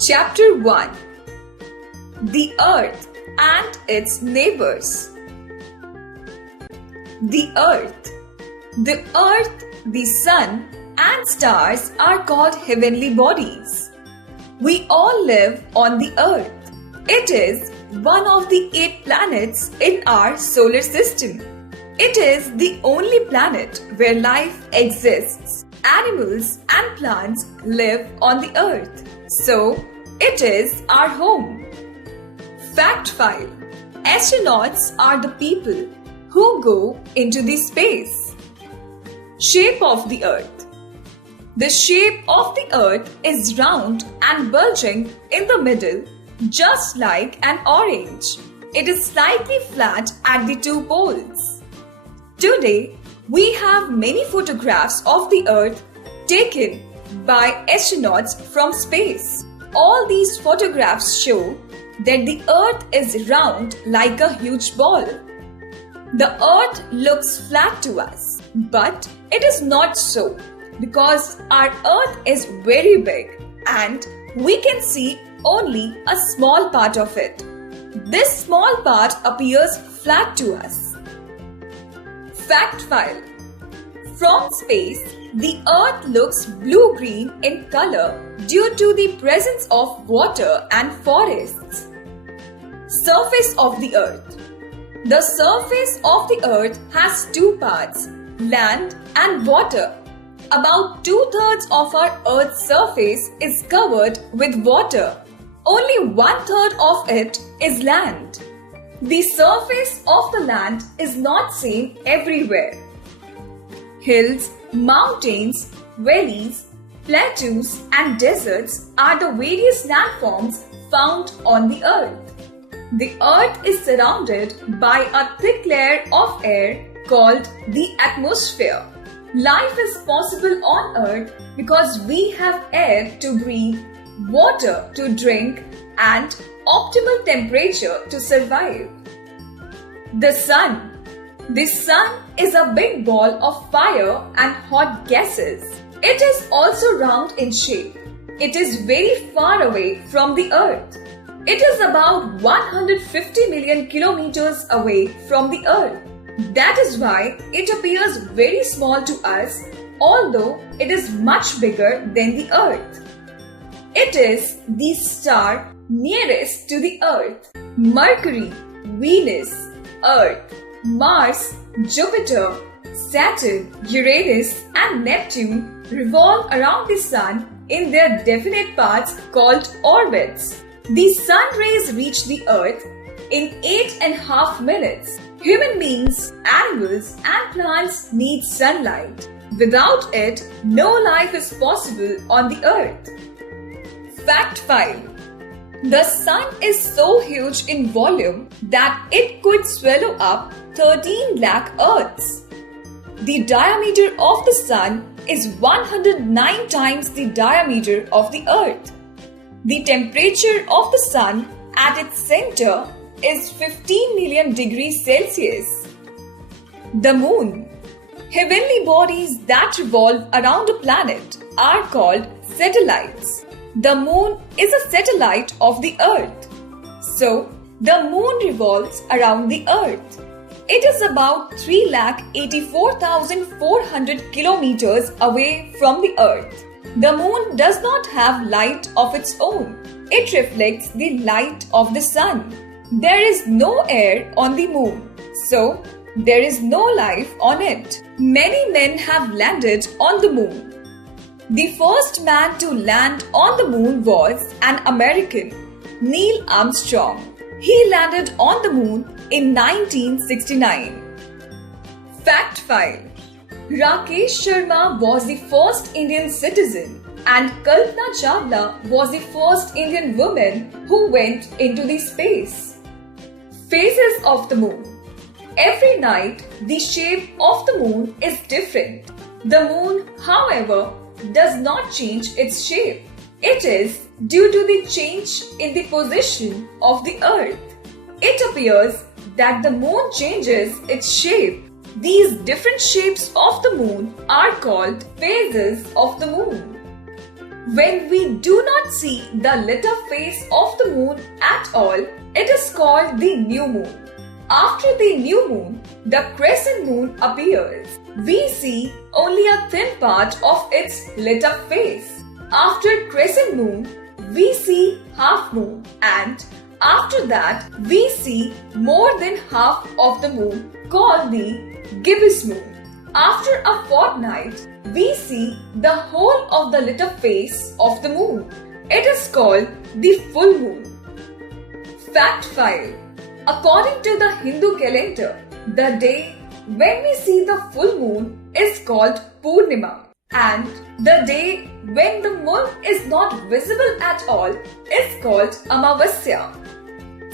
Chapter 1. The Earth and its Neighbors. The Earth, the Sun, and stars are called heavenly bodies. We all live on the Earth. It is one of the 8 planets in our solar system. It is the only planet where life exists. Animals and plants live on the Earth. So, it is our home. Fact file. Astronauts are the people who go into the space. Shape of the Earth. The shape of the Earth is round and bulging in the middle, just like an orange. It is slightly flat at the 2 poles. Today, we have many photographs of the Earth taken by astronauts from space. All these photographs show that the Earth is round like a huge ball. The Earth looks flat to us, but it is not so because our Earth is very big and we can see only a small part of it. This small part appears flat to us. Fact file. From space, the Earth looks blue-green in color due to the presence of water and forests. Surface of the Earth. The surface of the Earth has 2 parts, land and water. About 2/3 of our Earth's surface is covered with water. Only 1/3 of it is land. The surface of the land is not same everywhere. Hills, mountains, valleys, plateaus and deserts are the various landforms found on the Earth. The Earth is surrounded by a thick layer of air called the atmosphere. Life is possible on Earth because we have air to breathe, water to drink, and optimal temperature to survive. The Sun. The Sun is a big ball of fire and hot gases. It is also round in shape. It is very far away from the Earth. It is about 150 million kilometers away from the Earth. That is why it appears very small to us, although it is much bigger than the Earth. It is the star nearest to the Earth. Mercury, Venus, Earth, Mars, Jupiter, Saturn, Uranus, and Neptune revolve around the Sun in their definite paths called orbits. The Sun rays reach the Earth in 8.5 minutes. Human beings, animals, and plants need sunlight. Without it, no life is possible on the Earth. Fact file. The Sun is so huge in volume that it could swallow up 13 lakh Earths. The diameter of the Sun is 109 times the diameter of the Earth. The temperature of the Sun at its center is 15 million degrees Celsius. The Moon. Heavenly bodies that revolve around a planet are called satellites. The Moon is a satellite of the Earth. So, the Moon revolves around the Earth. It is about 3,84,400 kilometers away from the Earth. The Moon does not have light of its own. It reflects the light of the Sun. There is no air on the Moon, so there is no life on it. Many men have landed on the Moon. The first man to land on the Moon was an American, Neil Armstrong. He landed on the Moon in 1969. Fact file. Rakesh Sharma was the first Indian citizen and Kalpana Chawla was the first Indian woman who went into the space. Phases of the Moon. Every night, the shape of the Moon is different. The Moon, however, does not change its shape. It is due to the change in the position of the Earth. It appears that the Moon changes its shape. These different shapes of the Moon are called phases of the Moon. When we do not see the lit up face of the moon at all, it is called the new moon. After the new moon, the crescent moon appears. We see only a thin part of its lit up face. After crescent moon, we see half moon, and after that we see more than half of the moon called the gibbous moon. After a fortnight, we see the whole of the lit up face of the moon. It is called the full moon. Fact 5. According to the Hindu calendar, the day when we see the full moon is called Purnima, and the day when the moon is not visible at all is called Amavasya.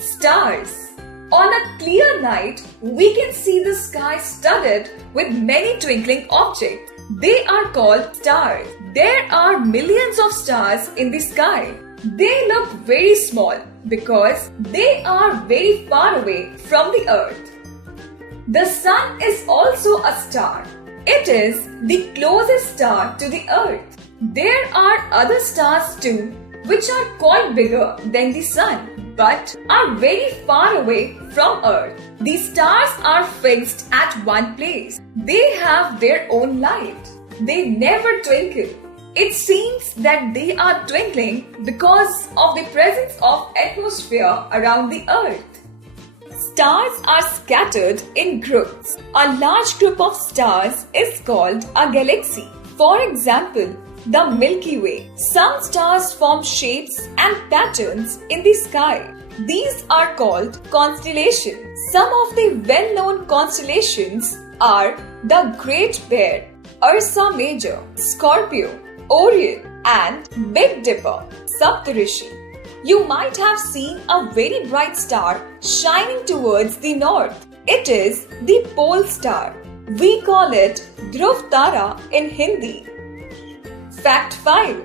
Stars. On a clear night, we can see the sky studded with many twinkling objects. They are called stars. There are millions of stars in the sky. They look very small because they are very far away from the earth. The sun is also a star. It is the closest star to the earth. There are other stars too, which are quite bigger than the sun, but are very far away from earth. These stars are fixed at one place. They have their own light. They never twinkle. It seems that they are twinkling because of the presence of atmosphere around the earth. Stars are scattered in groups. A large group of stars is called a galaxy. For example, the Milky Way. Some stars form shapes and patterns in the sky. These are called constellations. Some of the well-known constellations are the Great Bear, Ursa Major, Scorpio, Orion, and Big Dipper, Saptarishi. You might have seen a very bright star shining towards the north. It is the pole star. We call it Dhruv Tara in Hindi. Fact 5.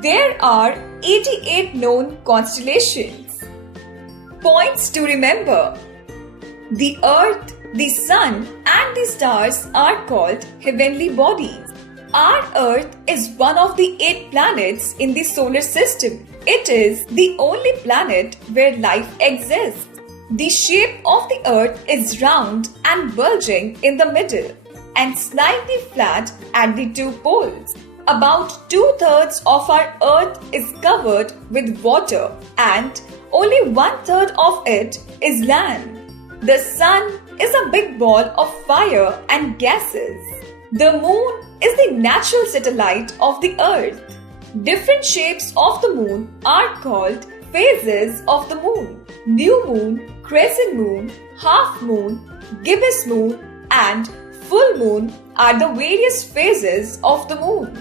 There are 88 known constellations. Points to remember. The Earth, the Sun, and the stars are called heavenly bodies. Our Earth is one of the 8 planets in the solar system. It is the only planet where life exists. The shape of the Earth is round and bulging in the middle and slightly flat at the 2 poles. About 2/3 of our Earth is covered with water and only 1/3 of it is land. The Sun is a big ball of fire and gases. The Moon is the natural satellite of the Earth. Different shapes of the Moon are called phases of the Moon. New Moon, Crescent Moon, Half Moon, Gibbous Moon, and Full Moon are the various phases of the Moon.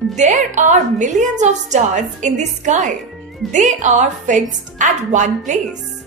There are millions of stars in the sky. They are fixed at one place.